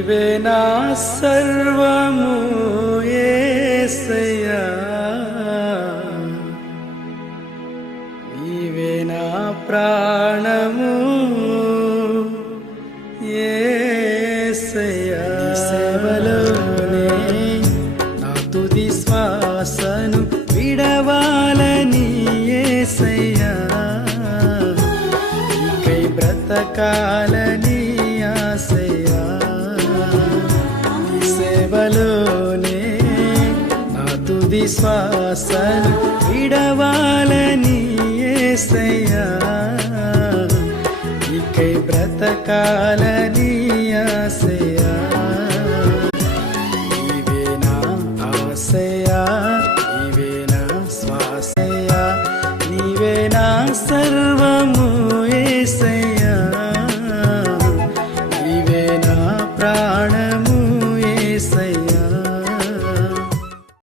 నీవే నా సర్వము యేసయ్యా, నీవే నా ప్రాణము యేసయ్యా. నీ సేవలోనే నా తుది శ్వాసను విడవాలని యేసయ్యా, నీకై బ్రతకాలని ఆశయ్యా. నీ సేవలోనే నా తుది శ్వాసను విడవాలని యేసయ్యా, నీకై బ్రతకాలని ఆశయ్యా.